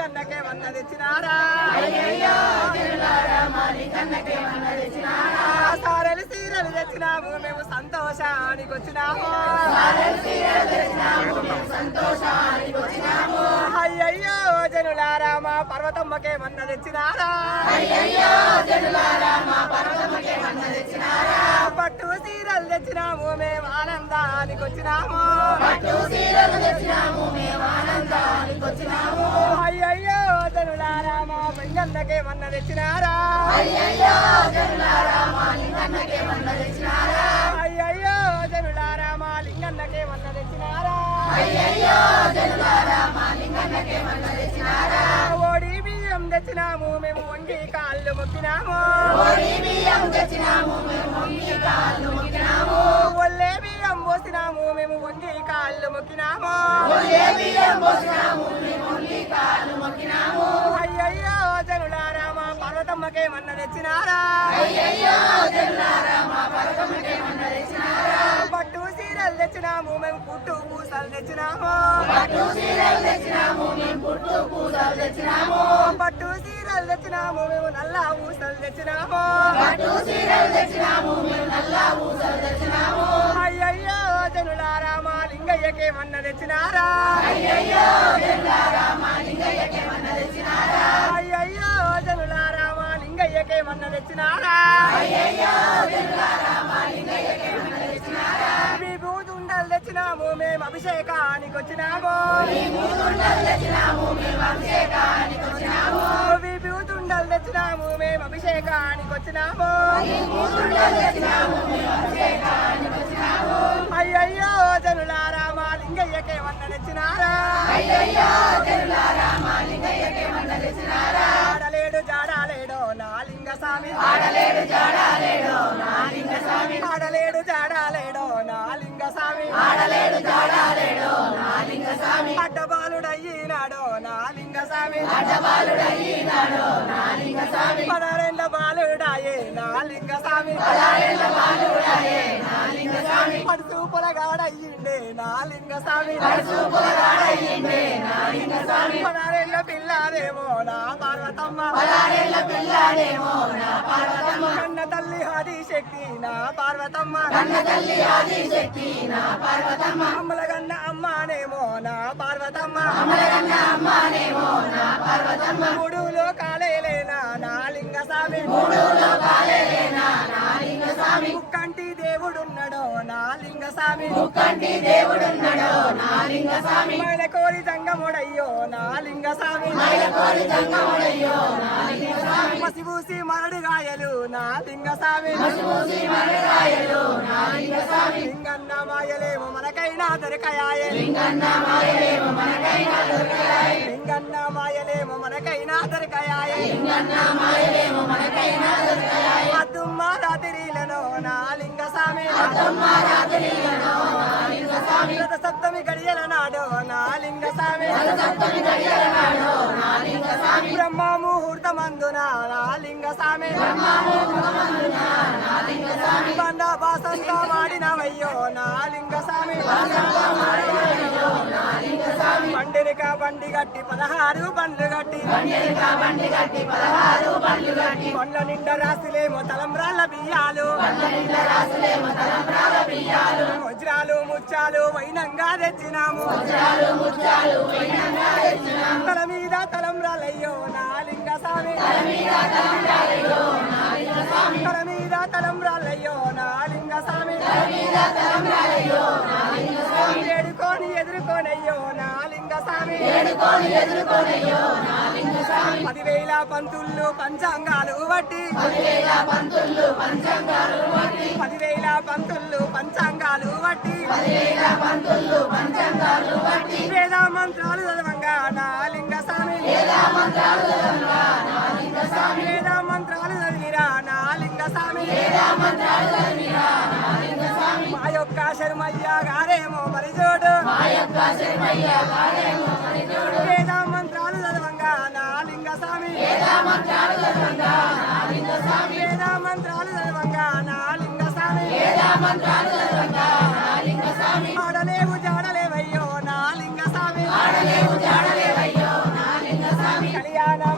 లింగన్నకే వన్న తెచ్చినారా సారెలు సీరలు తెచ్చినాము మేము సంతోషానికి వచ్చినాము అయ్యయ్యో జనులారా మా పర్వతమ్మకే వన్న తెచ్చినారా పట్టు సీరలు తెచ్చినాము మేము ఆనందానికి వచ్చినాము అయ్యయ్యో జనులారా మా లింగన్నకే వన్న తెచ్చినారా అయ్యయ్యో జనులారా మా లింగన్నకే వన్న తెచ్చినారా ఓడి బియ్యం తెచ్చినాము మేము వంగి కాళ్ళు మొక్కినాము ఒల్లే బియ్యం పోసినాము మేము వంగి కాళ్ళు మొక్కినాము అయ్యయ్యో జనులారా మా పర్వతమ్మకే వన్న తెచ్చినారా పట్టు సీరలు తెచ్చినాము మేము పుట్టు పూసలు తెచ్చినాము పట్టు సీరలు తెచ్చినాము మేము నల్ల ఊసలు తెచ్చినాము అయ్యయ్యో జనులారా మా లింగయ్యకే వన్న తెచ్చినారా అయ్యయ్యో జనులారా మా లింగయ్యకే వన్న తెచ్చినారా విభూతుండలు తెచ్చినాము మేము అభిషేకానికి వచ్చినాము విభూతుండలు తెచ్చినాము మేము అభిషేకానికి వచ్చినాము అయ్యయ్యో జనులారా మా లింగయ్యకే వన్న తెచ్చినారా ఆడలేడు జాడాలేడో నా లింగ స్వామి ఆడలేడు జాడాలేడో నా లింగ స్వామి అడ్డబాలుడయ్యినాడో నా లింగ స్వామి పదరెండ్ల బాలుడాయే నా లింగ స్వామి పడుతూ పొలగాడయ్యిండే నా లింగ స్వామి పదరెండ్ల పిల్లాదేమో నా పార్వతమ్మ కన్న తల్లి ఆదిశక్తి నా పార్వతమ్మ అమ్మల కన్న అమ్మానేమో నా పార్వతమ్మ మూడు లోకాలేనా నా లింగ స్వామి ముక్కంటి దేవుడున్నడో నా లింగ స్వామి మైల కోరి జంగముడయ్యో నా లింగ స్వామి మసిబూసి మరడుగాయలు నా లింగ స్వామి లింగన్న మాయలేమో మనకైనా దొరకయాయే అద్దుమ్మ రాత్రిలను నా లింగ స్వామి రథ సప్తమి గడియల నాడు నా లింగ స్వామి బ్రహ్మ ముహూర్తమందున నా లింగ స్వామి బండ బాసంతా వాడినవయ్యో నా లింగ స్వామి బండిరిక బండి గట్టి 16 బండ్లు గట్టి కొండ నిండా రాసులేమో తలంబ్రాల బియ్యాలు వజ్రాలు ముత్యాలు వైనంగా తెచ్చినాము తల మీద తలంబ్రాలయ్యో నా లింగ స్వామి తల మీద తలంబ్రాలయ్యో నా లింగ స్వామి ఏడుకోని ఎదుర్కొనయ్యో నా లింగ స్వామి 10,000 పంతుళ్ళు పంచాంగాలు బట్టి 10,000 పంతుళ్ళు పంచాంగాలు బట్టి వేద మంత్రాలు చదవంగా నా లింగ స్వామి వేద మంత్రాలు చదివిరా నా లింగ స్వామి మా యొక్క శర్మయ్య గారేమో మరి చూడు వేద మంత్రాలు చదవంగా నా లింగ స్వామి వేద మంత్రాలు చదవంగా నా లింగ స్వామి ఆడలేవు జాడలేవయ్యో నా లింగ స్వామి కళ్యాణం